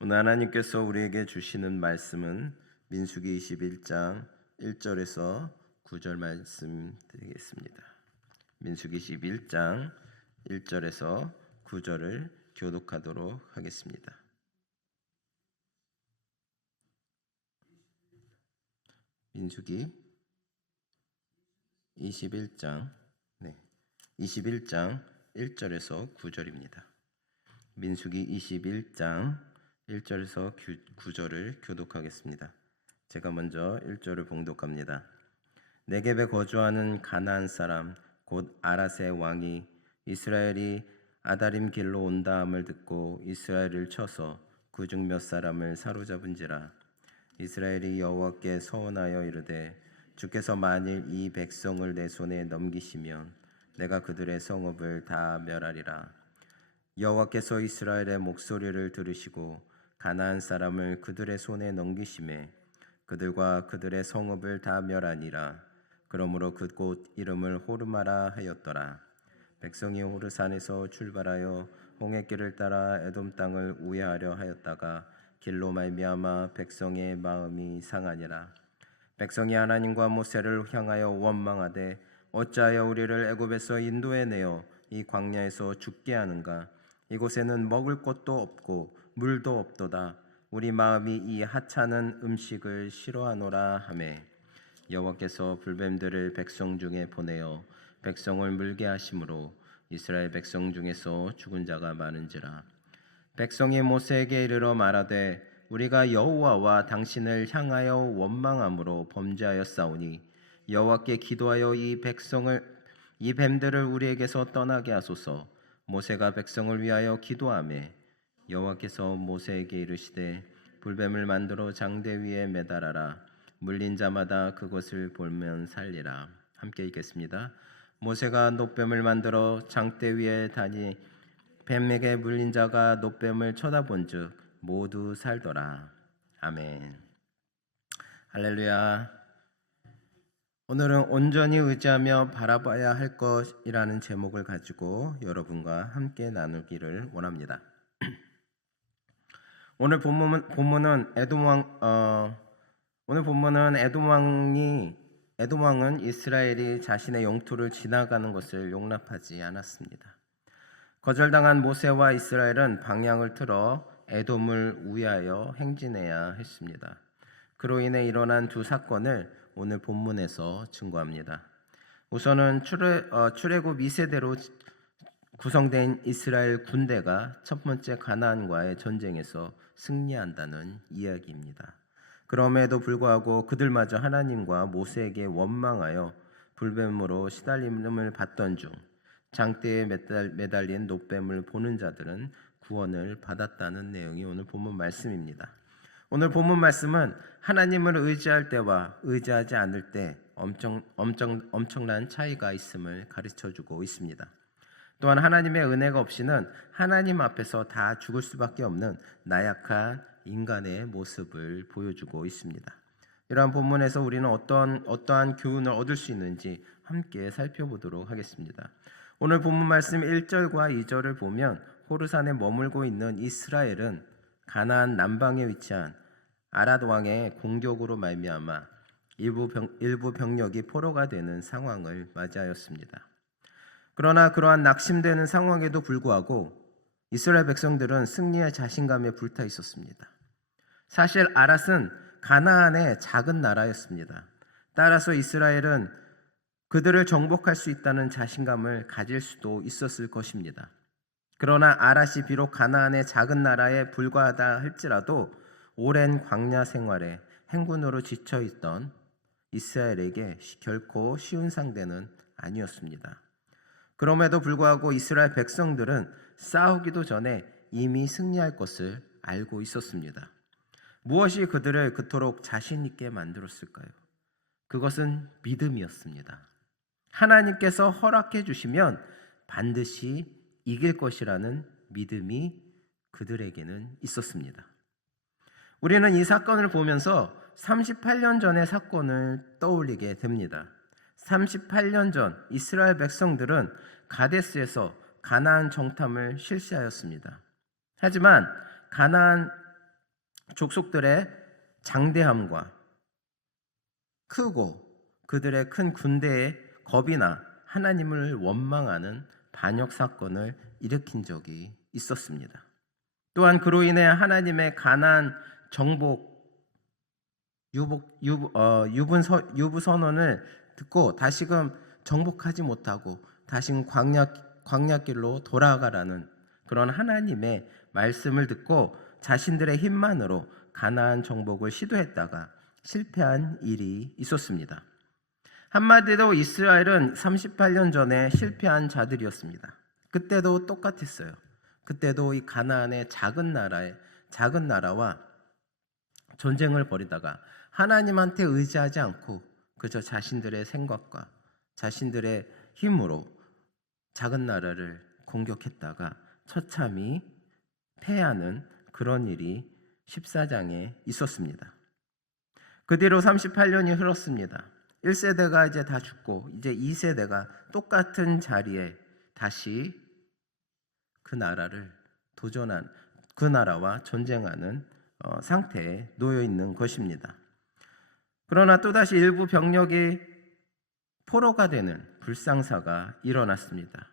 오늘 하나님께서 우리에게 주시는 말씀은 민수기 21장 1절에서 9절 말씀 드리겠습니다. 민수기 21장 1절에서 9절을 교독하도록 하겠습니다. 민수기 21장 1절에서 9절입니다. 민수기 21장 1절에서 9절을 교독하겠습니다. 제가 먼저 1절을 봉독합니다. 네겝에 거주하는 가나안 사람 곧 아랏의 왕이 이스라엘이 아다림 길로 온다함을 듣고 이스라엘을 쳐서 그중 몇 사람을 사로잡은지라. 이스라엘이 여호와께 서원하여 이르되 주께서 만일 이 백성을 내 손에 넘기시면 내가 그들의 성읍을 다 멸하리라. 여호와께서 이스라엘의 목소리를 들으시고 가나안 사람을 그들의 손에 넘기심에 그들과 그들의 성읍을 다 멸하니라. 그러므로 그곳 이름을 호르마라 하였더라. 백성이 호르산에서 출발하여 홍해길을 따라 에돔 땅을 우회하려 하였다가 길로 말미암아 백성의 마음이 상하니라. 백성이 하나님과 모세를 향하여 원망하되 어찌하여 우리를 애굽에서 인도해내어 이 광야에서 죽게 하는가? 이곳에는 먹을 것도 없고 물도 없도다. 우리 마음이 이 하찮은 음식을 싫어하노라 하매 여호와께서 불뱀들을 백성 중에 보내어 백성을 물게 하심으로 이스라엘 백성 중에서 죽은 자가 많은지라. 백성이 모세에게 이르러 말하되 우리가 여호와와 당신을 향하여 원망함으로 범죄하였사오니 여호와께 기도하여 이 뱀들을 우리에게서 떠나게 하소서. 모세가 백성을 위하여 기도하매 여호와께서 모세에게 이르시되 불뱀을 만들어 장대 위에 매달아라. 물린 자마다 그것을 보면 살리라. 함께 읽겠습니다. 모세가 놋뱀을 만들어 장대 위에 다니 뱀에게 물린 자가 놋뱀을 쳐다본즉 모두 살더라. 아멘. 할렐루야. 오늘은 온전히 의지하며 바라봐야 할 것이라는 제목을 가지고 여러분과 함께 나누기를 원합니다. 오늘 본문은 에돔 왕은 이스라엘이 자신의 영토를 지나가는 것을 용납하지 않았습니다. 거절당한 모세와 이스라엘은 방향을 틀어 에돔을 우회하여 행진해야 했습니다. 그로 인해 일어난 두 사건을 오늘 본문에서 증거합니다. 우선은 출애굽 2세대로 구성된 이스라엘 군대가 첫 번째 가나안과의 전쟁에서 승리한다는 이야기입니다. 그럼에도 불구하고 그들마저 하나님과 모세에게 원망하여 불뱀으로 시달림을 받던 중 장대에 매달린 놋뱀을 보는 자들은 구원을 받았다는 내용이 오늘 본문 말씀입니다. 오늘 본문 말씀은 하나님을 의지할 때와 의지하지 않을 때 엄청난 차이가 있음을 가르쳐주고 있습니다. 또한 하나님의 은혜가 없이는 하나님 앞에서 다 죽을 수밖에 없는 나약한 인간의 모습을 보여주고 있습니다. 이러한 본문에서 우리는 어떠한 교훈을 얻을 수 있는지 함께 살펴보도록 하겠습니다. 오늘 본문 말씀 1절과 2절을 보면 호르산에 머물고 있는 이스라엘은 가나안 남방에 위치한 아랏 왕의 공격으로 말미암아 일부 병력이 포로가 되는 상황을 맞이하였습니다. 그러나 그러한 낙심되는 상황에도 불구하고 이스라엘 백성들은 승리의 자신감에 불타 있었습니다. 사실 아랏은 가나안의 작은 나라였습니다. 따라서 이스라엘은 그들을 정복할 수 있다는 자신감을 가질 수도 있었을 것입니다. 그러나 아랏이 비록 가나안의 작은 나라에 불과하다 할지라도 오랜 광야 생활에 행군으로 지쳐있던 이스라엘에게 결코 쉬운 상대는 아니었습니다. 그럼에도 불구하고 이스라엘 백성들은 싸우기도 전에 이미 승리할 것을 알고 있었습니다. 무엇이 그들을 그토록 자신 있게 만들었을까요? 그것은 믿음이었습니다. 하나님께서 허락해 주시면 반드시 이길 것이라는 믿음이 그들에게는 있었습니다. 우리는 이 사건을 보면서 38년 전의 사건을 떠올리게 됩니다. 38년 전 이스라엘 백성들은 가데스에서 가나안 정탐을 실시하였습니다. 하지만 가나안 족속들의 장대함과 크고 그들의 큰 군대에 겁이 나 하나님을 원망하는 반역 사건을 일으킨 적이 있었습니다. 또한 그로 인해 하나님의 가나안 정복 유부 선언을 듣고 다시금 정복하지 못하고 다시금 광야길로 돌아가라는 그런 하나님의 말씀을 듣고 자신들의 힘만으로 가나안 정복을 시도했다가 실패한 일이 있었습니다. 한마디로 이스라엘은 38년 전에 실패한 자들이었습니다. 그때도 똑같았어요. 그때도 이 가나안의 작은 나라와 전쟁을 벌이다가 하나님한테 의지하지 않고 그저 자신들의 생각과 자신들의 힘으로 작은 나라를 공격했다가 처참히 패하는 그런 일이 14장에 있었습니다. 그 뒤로 38년이 흘렀습니다. 1세대가 이제 다 죽고 이제 2세대가 똑같은 자리에 다시 그 나라와 전쟁하는 상태에 놓여 있는 것입니다. 그러나 또다시 일부 병력이 포로가 되는 불상사가 일어났습니다.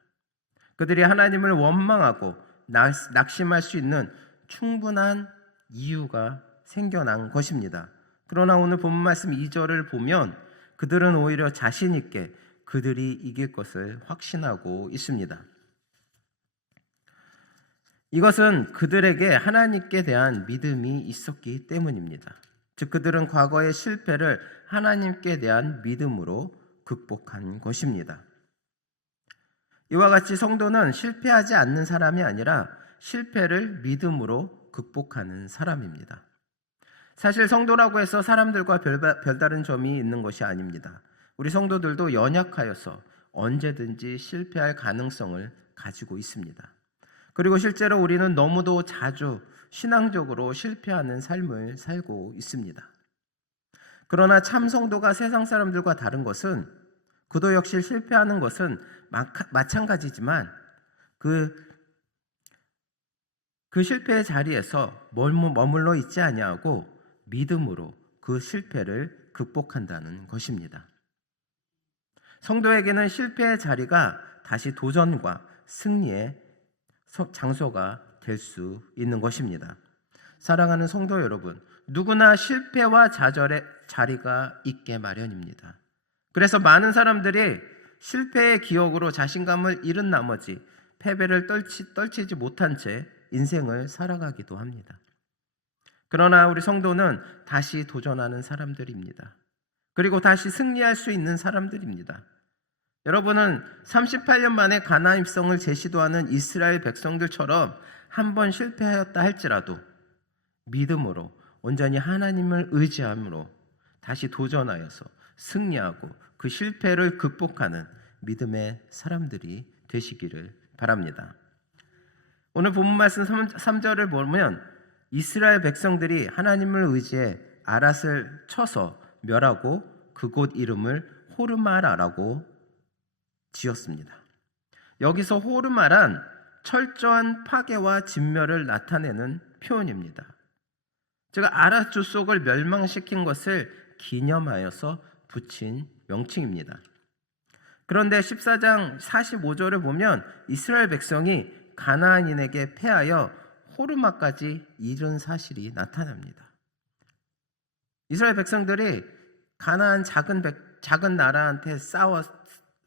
그들이 하나님을 원망하고 낙심할 수 있는 충분한 이유가 생겨난 것입니다. 그러나 오늘 본문 말씀 2절을 보면 그들은 오히려 자신 있게 그들이 이길 것을 확신하고 있습니다. 이것은 그들에게 하나님께 대한 믿음이 있었기 때문입니다. 즉 그들은 과거의 실패를 하나님께 대한 믿음으로 극복한 것입니다. 이와 같이 성도는 실패하지 않는 사람이 아니라 실패를 믿음으로 극복하는 사람입니다. 사실 성도라고 해서 사람들과 별다른 점이 있는 것이 아닙니다. 우리 성도들도 연약하여서 언제든지 실패할 가능성을 가지고 있습니다. 그리고 실제로 우리는 너무도 자주 신앙적으로 실패하는 삶을 살고 있습니다. 그러나 참 성도가 세상 사람들과 다른 것은 그도 역시 실패하는 것은 마찬가지지만 그 실패의 자리에서 머물러 있지 아니하고 믿음으로 그 실패를 극복한다는 것입니다. 성도에게는 실패의 자리가 다시 도전과 승리의 장소가 될 수 있는 것입니다. 사랑하는 성도 여러분, 누구나 실패와 좌절의 자리가 있게 마련입니다. 그래서 많은 사람들이 실패의 기억으로 자신감을 잃은 나머지 패배를 떨치지 못한 채 인생을 살아가기도 합니다. 그러나 우리 성도는 다시 도전하는 사람들입니다. 그리고 다시 승리할 수 있는 사람들입니다. 여러분은 38년 만에 가나안 입성을 재시도하는 이스라엘 백성들처럼 한 번 실패하였다 할지라도 믿음으로 온전히 하나님을 의지함으로 다시 도전하여서 승리하고 그 실패를 극복하는 믿음의 사람들이 되시기를 바랍니다. 오늘 본문 말씀 3절을 보면 이스라엘 백성들이 하나님을 의지해 아랏을 쳐서 멸하고 그곳 이름을 호르마라라고 지었습니다. 여기서 호르마란 철저한 파괴와 진멸을 나타내는 표현입니다. 제가 아랏 족속을 멸망시킨 것을 기념하여서 붙인 명칭입니다. 그런데 14장 45절을 보면 이스라엘 백성이 가나안인에게 패하여 호르마까지 이른 사실이 나타납니다. 이스라엘 백성들이 가나안 작은 나라한테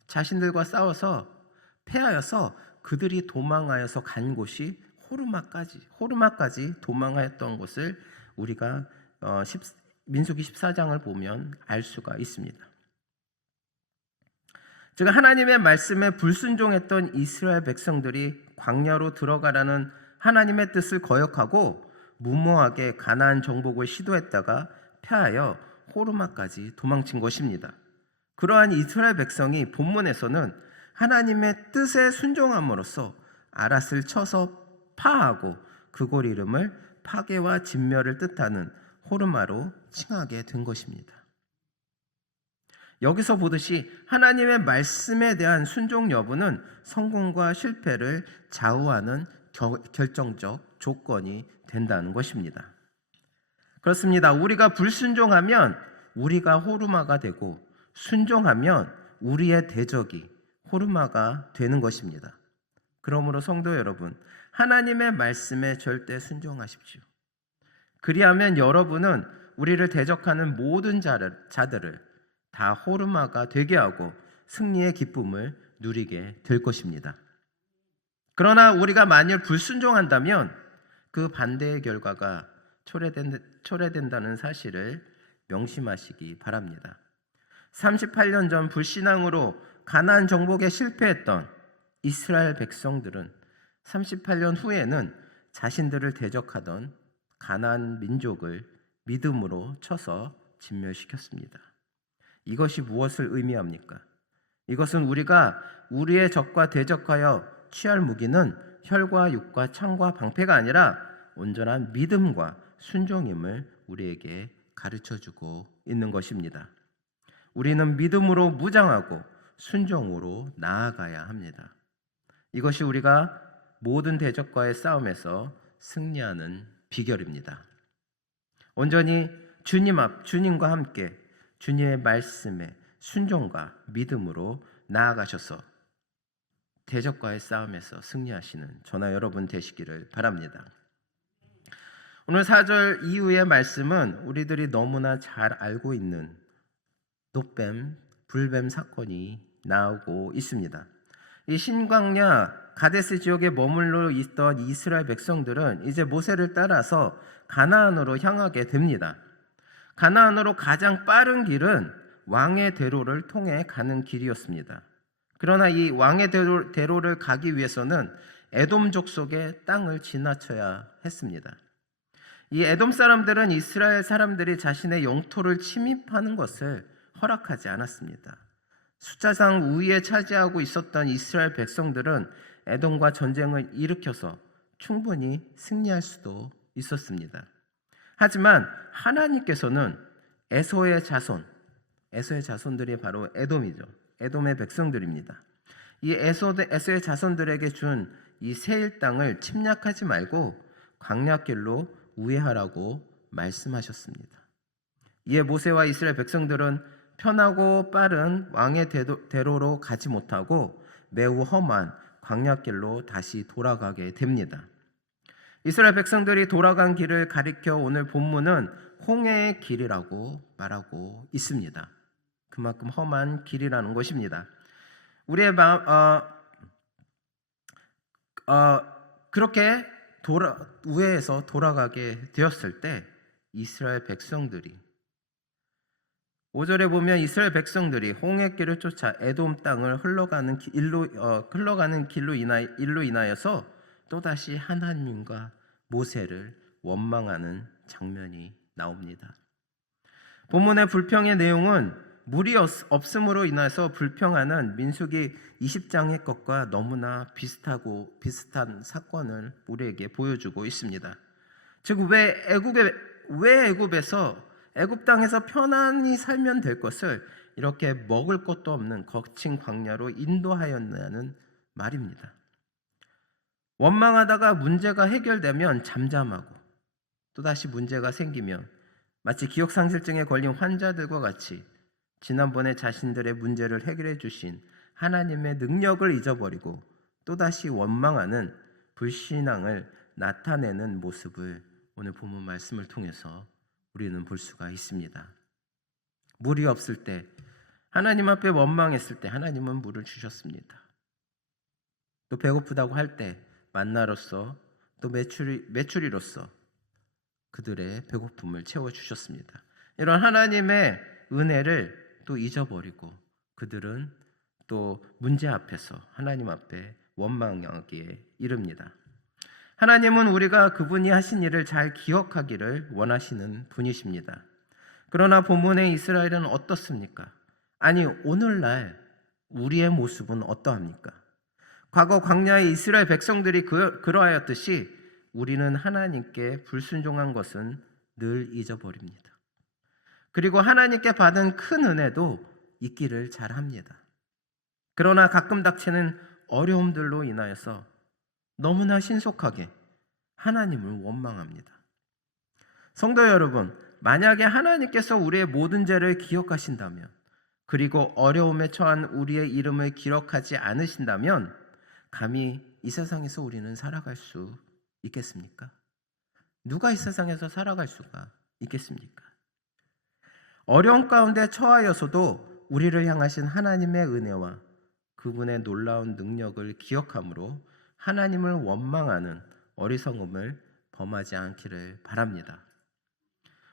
자신들과 싸워서 패하여서 그들이 도망하여서 간 곳이 호르마까지 도망하였던 것을 우리가 민수기 14장을 보면 알 수가 있습니다. 즉 하나님의 말씀에 불순종했던 이스라엘 백성들이 광야로 들어가라는 하나님의 뜻을 거역하고 무모하게 가나안 정복을 시도했다가 패하여 호르마까지 도망친 것입니다. 그러한 이스라엘 백성이 본문에서는 하나님의 뜻에 순종함으로써 아랏을 쳐서 파하고 그곳 이름을 파괴와 진멸을 뜻하는 호르마로 칭하게 된 것입니다. 여기서 보듯이 하나님의 말씀에 대한 순종 여부는 성공과 실패를 좌우하는 결정적 조건이 된다는 것입니다. 그렇습니다. 우리가 불순종하면 우리가 호르마가 되고 순종하면 우리의 대적이 호르마가 되는 것입니다. 그러므로 성도 여러분, 하나님의 말씀에 절대 순종하십시오. 그리하면 여러분은 우리를 대적하는 모든 자들을 다 호르마가 되게 하고 승리의 기쁨을 누리게 될 것입니다. 그러나 우리가 만일 불순종한다면 그 반대의 결과가 초래된다는 사실을 명심하시기 바랍니다. 38년 전 불신앙으로 가나안 정복에 실패했던 이스라엘 백성들은 38년 후에는 자신들을 대적하던 가나안 민족을 믿음으로 쳐서 진멸시켰습니다. 이것이 무엇을 의미합니까? 이것은 우리가 우리의 적과 대적하여 취할 무기는 혈과 육과 창과 방패가 아니라 온전한 믿음과 순종임을 우리에게 가르쳐주고 있는 것입니다. 우리는 믿음으로 무장하고 순종으로 나아가야 합니다. 이것이 우리가 모든 대적과의 싸움에서 승리하는 비결입니다. 온전히 주님과 함께 주님의 말씀에 순종과 믿음으로 나아가셔서 대적과의 싸움에서 승리하시는 저나 여러분 되시기를 바랍니다. 오늘 4절 이후의 말씀은 우리들이 너무나 잘 알고 있는 노뱀, 불뱀 사건이 나오고 있습니다. 이 신광야 가데스 지역에 머물러 있던 이스라엘 백성들은 이제 모세를 따라서 가나안으로 향하게 됩니다. 가나안으로 가장 빠른 길은 왕의 대로를 통해 가는 길이었습니다. 그러나 이 왕의 대로를 가기 위해서는 에돔 족속의 땅을 지나쳐야 했습니다. 이 에돔 사람들은 이스라엘 사람들이 자신의 영토를 침입하는 것을 허락하지 않았습니다. 숫자상 우위에 차지하고 있었던 이스라엘 백성들은 에돔과 전쟁을 일으켜서 충분히 승리할 수도 있었습니다. 하지만 하나님께서는 에서의 자손들이 바로 에돔이죠. 에돔의 백성들입니다. 이 에서의 자손들에게 준 이 세일 땅을 침략하지 말고 광야길로 우회하라고 말씀하셨습니다. 이에 모세와 이스라엘 백성들은 편하고 빠른 왕의 대로로 가지 못하고 매우 험한 광야길로 다시 돌아가게 됩니다. 이스라엘 백성들이 돌아간 길을 가리켜 오늘 본문은 홍해의 길이라고 말하고 있습니다. 그만큼 험한 길이라는 것입니다. 우리의 그렇게 우회해서 돌아가게 되었을 때 이스라엘 백성들이 5절에 보면 이스라엘 백성들이 홍해길을 쫓아 에돔 땅을 흘러가는 길로 인하여서 또다시 하나님과 모세를 원망하는 장면이 나옵니다. 본문의 불평의 내용은 물이 없음으로 인해서 불평하는 민수기 20장의 것과 너무나 비슷한 사건을 우리에게 보여주고 있습니다. 즉 왜 애굽 땅에서 편안히 살면 될 것을 이렇게 먹을 것도 없는 거친 광야로 인도하였냐는 말입니다. 원망하다가 문제가 해결되면 잠잠하고 또다시 문제가 생기면 마치 기억상실증에 걸린 환자들과 같이 지난번에 자신들의 문제를 해결해 주신 하나님의 능력을 잊어버리고 또다시 원망하는 불신앙을 나타내는 모습을 오늘 본문 말씀을 통해서 우리는 볼 수가 있습니다. 물이 없을 때 하나님 앞에 원망했을 때 하나님은 물을 주셨습니다. 또 배고프다고 할 때 만나로서 또 메추리로서 그들의 배고픔을 채워주셨습니다. 이런 하나님의 은혜를 또 잊어버리고 그들은 또 문제 앞에서 하나님 앞에 원망하기에 이릅니다. 하나님은 우리가 그분이 하신 일을 잘 기억하기를 원하시는 분이십니다. 그러나 본문의 이스라엘은 어떻습니까? 아니 오늘날 우리의 모습은 어떠합니까? 과거 광야의 이스라엘 백성들이 그러하였듯이 우리는 하나님께 불순종한 것은 늘 잊어버립니다. 그리고 하나님께 받은 큰 은혜도 잊기를 잘합니다. 그러나 가끔 닥치는 어려움들로 인하여서 너무나 신속하게 하나님을 원망합니다. 성도 여러분, 만약에 하나님께서 우리의 모든 죄를 기억하신다면, 그리고 어려움에 처한 우리의 이름을 기록하지 않으신다면 감히 이 세상에서 우리는 살아갈 수 있겠습니까? 누가 이 세상에서 살아갈 수가 있겠습니까? 어려움 가운데 처하여서도 우리를 향하신 하나님의 은혜와 그분의 놀라운 능력을 기억함으로 하나님을 원망하는 어리석음을 범하지 않기를 바랍니다.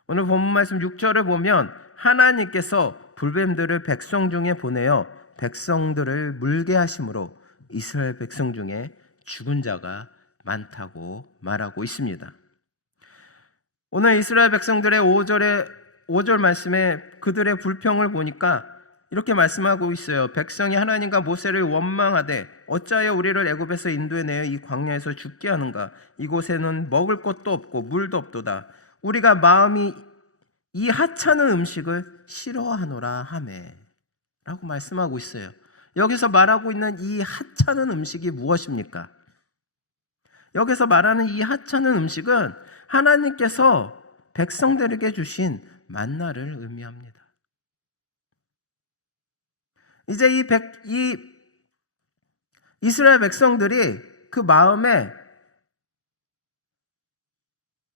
오늘 본문 말씀 6절을 보면 하나님께서 불뱀들을 백성 중에 보내어 백성들을 물게 하심으로 이스라엘 백성 중에 죽은 자가 많다고 말하고 있습니다. 오늘 이스라엘 백성들의 5절 말씀에 그들의 불평을 보니까 이렇게 말씀하고 있어요. 백성이 하나님과 모세를 원망하되 어찌하여 우리를 애굽에서 인도해내어 이 광야에서 죽게 하는가? 이곳에는 먹을 것도 없고 물도 없도다. 우리가 마음이 이 하찮은 음식을 싫어하노라 하매 라고 말씀하고 있어요. 여기서 말하고 있는 이 하찮은 음식이 무엇입니까? 여기서 말하는 이 하찮은 음식은 하나님께서 백성들에게 주신 만나를 의미합니다. 이제 이 이스라엘 백성들이 그 마음에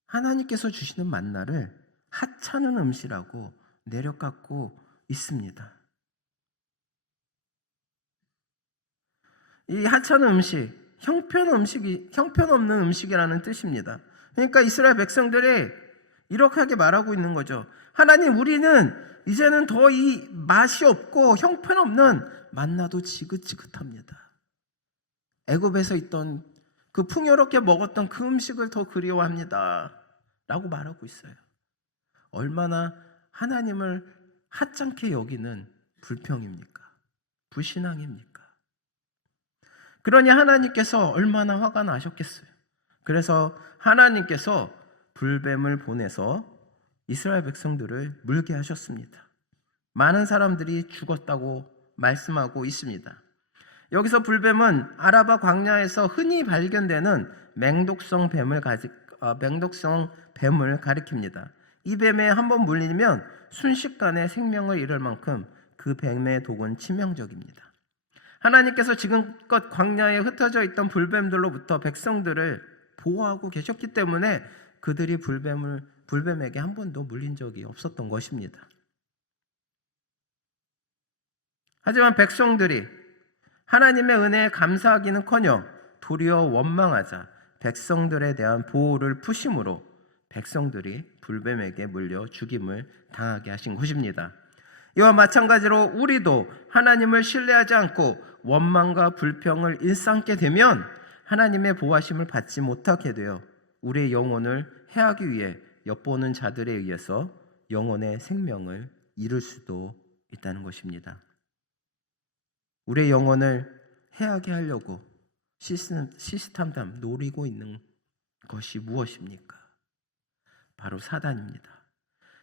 하나님께서 주시는 만나를 하찮은 음식이라고 내려갖고 있습니다. 이 하찮은 음식, 형편없는 음식이라는 뜻입니다. 그러니까 이스라엘 백성들이 이렇게 말하고 있는 거죠. 하나님, 우리는 이제는 더 이 맛이 없고 형편없는 만나도 지긋지긋합니다. 애굽에서 있던 그 풍요롭게 먹었던 그 음식을 더 그리워합니다 라고 말하고 있어요. 얼마나 하나님을 하찮게 여기는 불평입니까? 불신앙입니까? 그러니 하나님께서 얼마나 화가 나셨겠어요. 그래서 하나님께서 불뱀을 보내서 이스라엘 백성들을 물게 하셨습니다. 많은 사람들이 죽었다고 말씀하고 있습니다. 여기서 불뱀은 아라바 광야에서 흔히 발견되는 맹독성 뱀을 가리킵니다. 이 뱀에 한번 물리면 순식간에 생명을 잃을 만큼 그 뱀의 독은 치명적입니다. 하나님께서 지금껏 광야에 흩어져 있던 불뱀들로부터 백성들을 보호하고 계셨기 때문에 그들이 불뱀에게 한 번도 물린 적이 없었던 것입니다. 하지만 백성들이 하나님의 은혜에 감사하기는커녕 도리어 원망하자 백성들에 대한 보호를 푸심으로 백성들이 불뱀에게 물려 죽임을 당하게 하신 것입니다. 이와 마찬가지로 우리도 하나님을 신뢰하지 않고 원망과 불평을 일삼게 되면 하나님의 보호하심을 받지 못하게 되어 우리의 영혼을 해하기 위해 엿보는 자들에 의해서 영혼의 생명을 잃을 수도 있다는 것입니다. 우리의 영혼을 해하게 하려고 시시탐탐 노리고 있는 것이 무엇입니까? 바로 사단입니다.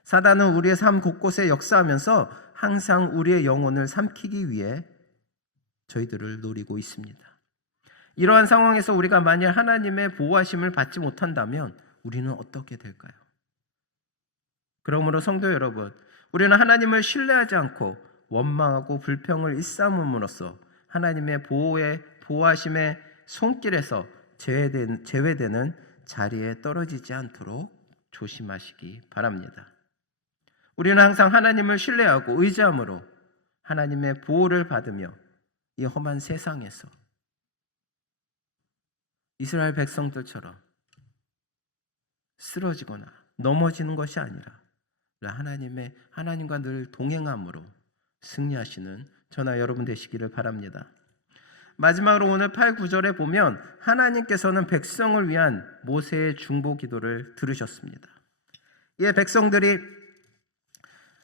사단은 우리의 삶 곳곳에 역사하면서 항상 우리의 영혼을 삼키기 위해 저희들을 노리고 있습니다. 이러한 상황에서 우리가 만일 하나님의 보호하심을 받지 못한다면 우리는 어떻게 될까요? 그러므로 성도 여러분, 우리는 하나님을 신뢰하지 않고 원망하고 불평을 일삼음으로써 하나님의 보호하심의 손길에서 제외되는 자리에 떨어지지 않도록 조심하시기 바랍니다. 우리는 항상 하나님을 신뢰하고 의지함으로 하나님의 보호를 받으며 이 험한 세상에서 이스라엘 백성들처럼 쓰러지거나 넘어지는 것이 아니라 하나님과 늘 동행함으로 승리하시는 저나 여러분 되시기를 바랍니다. 마지막으로 오늘 8, 9절에 보면 하나님께서는 백성을 위한 모세의 중보 기도를 들으셨습니다. 이 백성들이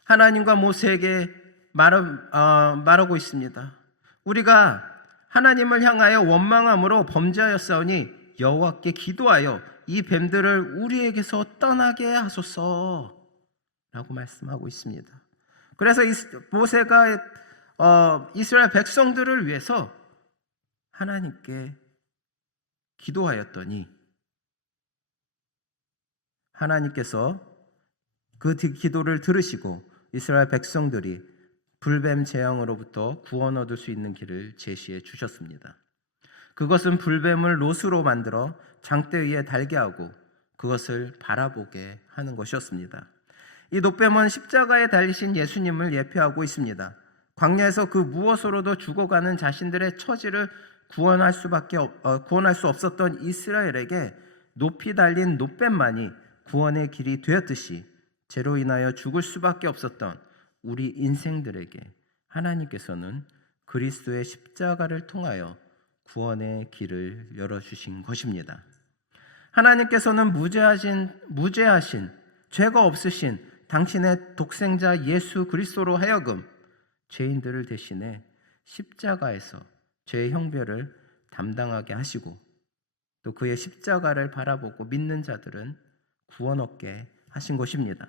하나님과 모세에게 말하고 있습니다. 우리가 하나님을 향하여 원망함으로 범죄하였사오니 여호와께 기도하여 이 뱀들을 우리에게서 떠나게 하소서 라고 말씀하고 있습니다. 그래서 모세가 이스라엘 백성들을 위해서 하나님께 기도하였더니 하나님께서 그 기도를 들으시고 이스라엘 백성들이 불뱀 재앙으로부터 구원 얻을 수 있는 길을 제시해 주셨습니다. 그것은 불뱀을 롯으로 만들어 장대 위에 달게 하고 그것을 바라보게 하는 것이었습니다. 이 놋뱀은 십자가에 달리신 예수님을 예표하고 있습니다. 광야에서 그 무엇으로도 죽어가는 자신들의 처지를 구원할 수 없었던 이스라엘에게 높이 달린 놋뱀만이 구원의 길이 되었듯이 죄로 인하여 죽을 수밖에 없었던 우리 인생들에게 하나님께서는 그리스도의 십자가를 통하여 구원의 길을 열어주신 것입니다. 하나님께서는 무죄하신 죄가 없으신 당신의 독생자 예수 그리스도로 하여금 죄인들을 대신해 십자가에서 죄의 형벌을 담당하게 하시고 또 그의 십자가를 바라보고 믿는 자들은 구원 얻게 하신 것입니다.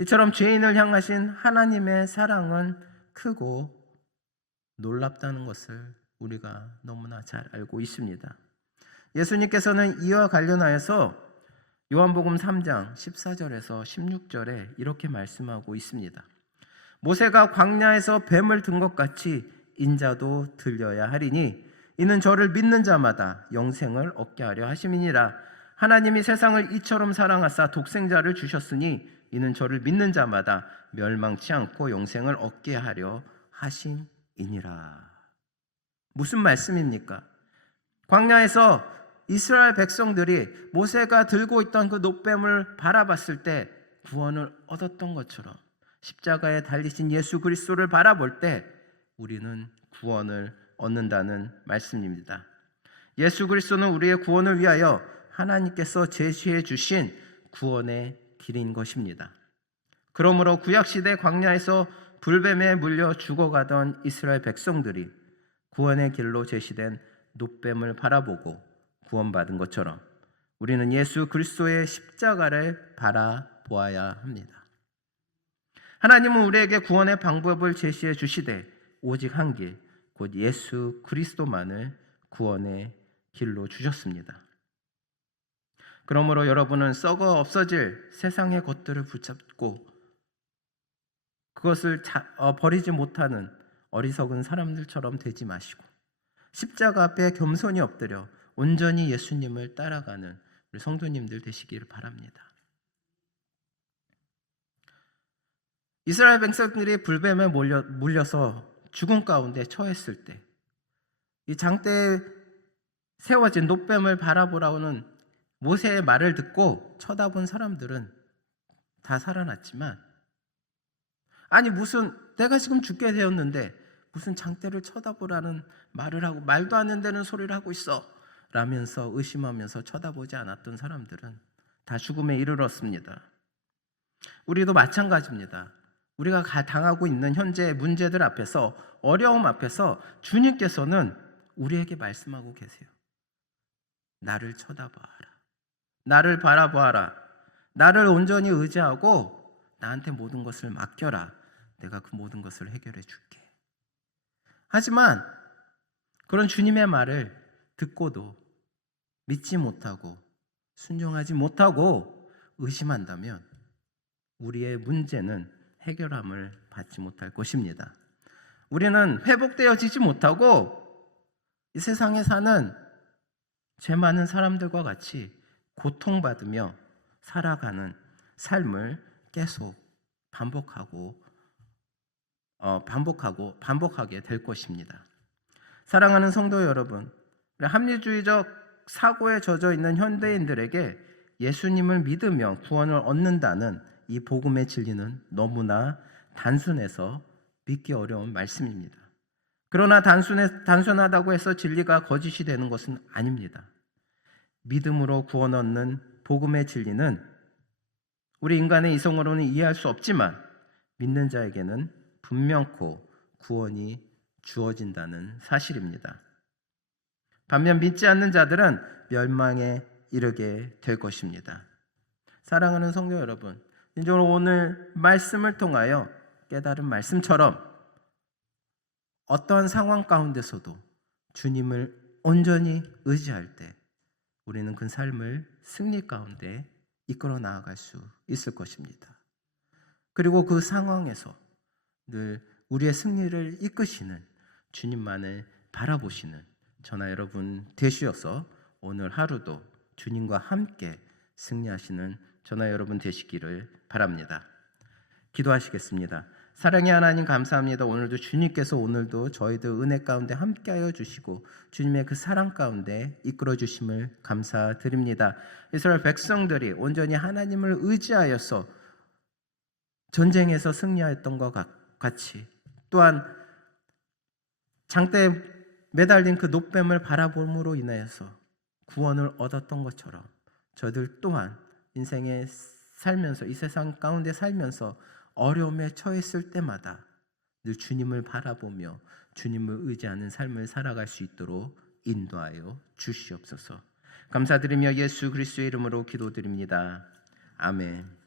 이처럼 죄인을 향하신 하나님의 사랑은 크고 놀랍다는 것을 우리가 너무나 잘 알고 있습니다. 예수님께서는 이와 관련하여서 요한복음 3장 14절에서 16절에 이렇게 말씀하고 있습니다. 모세가 광야에서 뱀을 든 것 같이 인자도 들려야 하리니 이는 저를 믿는 자마다 영생을 얻게 하려 하심이니라. 하나님이 세상을 이처럼 사랑하사 독생자를 주셨으니 이는 저를 믿는 자마다 멸망치 않고 영생을 얻게 하려 하심이니라. 무슨 말씀입니까? 광야에서 이스라엘 백성들이 모세가 들고 있던 그 놋뱀을 바라봤을 때 구원을 얻었던 것처럼 십자가에 달리신 예수 그리스도를 바라볼 때 우리는 구원을 얻는다는 말씀입니다. 예수 그리스도는 우리의 구원을 위하여 하나님께서 제시해 주신 구원의 길인 것입니다. 그러므로 구약시대 광야에서 불뱀에 물려 죽어가던 이스라엘 백성들이 구원의 길로 제시된 놋뱀을 바라보고 구원받은 것처럼 우리는 예수 그리스도의 십자가를 바라보아야 합니다. 하나님은 우리에게 구원의 방법을 제시해 주시되 오직 한 길, 곧 예수 그리스도만을 구원의 길로 주셨습니다. 그러므로 여러분은 썩어 없어질 세상의 것들을 붙잡고 그것을 버리지 못하는 어리석은 사람들처럼 되지 마시고 십자가 앞에 겸손히 엎드려 온전히 예수님을 따라가는 우리 성도님들 되시기를 바랍니다. 이스라엘 백성들이 불뱀에 물려서 죽음 가운데 처했을 때 이 장대에 세워진 놋뱀을 바라보라는 모세의 말을 듣고 쳐다본 사람들은 다 살아났지만 아니 무슨 내가 지금 죽게 되었는데 무슨 장대를 쳐다보라는 말을 하고 말도 안 되는 소리를 하고 있어 라면서 의심하면서 쳐다보지 않았던 사람들은 다 죽음에 이르렀습니다. 우리도 마찬가지입니다. 우리가 당하고 있는 현재의 문제들 앞에서 어려움 앞에서 주님께서는 우리에게 말씀하고 계세요. 나를 쳐다봐라. 나를 바라보아라. 나를 온전히 의지하고 나한테 모든 것을 맡겨라. 내가 그 모든 것을 해결해 줄게. 하지만 그런 주님의 말을 듣고도 믿지 못하고 순종하지 못하고 의심한다면 우리의 문제는 해결함을 받지 못할 것입니다. 우리는 회복되어지지 못하고 이 세상에 사는 죄 많은 사람들과 같이 고통받으며 살아가는 삶을 계속 반복하게 될 것입니다. 사랑하는 성도 여러분, 합리주의적 사고에 젖어 있는 현대인들에게 예수님을 믿으며 구원을 얻는다는 이 복음의 진리는 너무나 단순해서 믿기 어려운 말씀입니다. 그러나 단순하다고 해서 진리가 거짓이 되는 것은 아닙니다. 믿음으로 구원 얻는 복음의 진리는 우리 인간의 이성으로는 이해할 수 없지만 믿는 자에게는 분명코 구원이 주어진다는 사실입니다. 반면 믿지 않는 자들은 멸망에 이르게 될 것입니다. 사랑하는 성도 여러분, 오늘 말씀을 통하여 깨달은 말씀처럼 어떠한 상황 가운데서도 주님을 온전히 의지할 때 우리는 그 삶을 승리 가운데 이끌어 나아갈 수 있을 것입니다. 그리고 그 상황에서 늘 우리의 승리를 이끄시는 주님만을 바라보시는 저나 여러분 되시어서 오늘 하루도 주님과 함께 승리하시는 저나 여러분 되시기를 바랍니다. 기도하시겠습니다. 사랑의 하나님 감사합니다. 오늘도 주님께서 오늘도 저희들 은혜 가운데 함께하여 주시고 주님의 그 사랑 가운데 이끌어 주심을 감사드립니다. 이스라엘 백성들이 온전히 하나님을 의지하여서 전쟁에서 승리하였던 것 같이 또한 장대에 매달린 그 노뱀을 바라봄으로 인하여서 구원을 얻었던 것처럼 저들 또한 인생에 살면서 이 세상 가운데 살면서 어려움에 처했을 때마다 늘 주님을 바라보며 주님을 의지하는 삶을 살아갈 수 있도록 인도하여 주시옵소서. 감사드리며 예수 그리스도의 이름으로 기도드립니다. 아멘.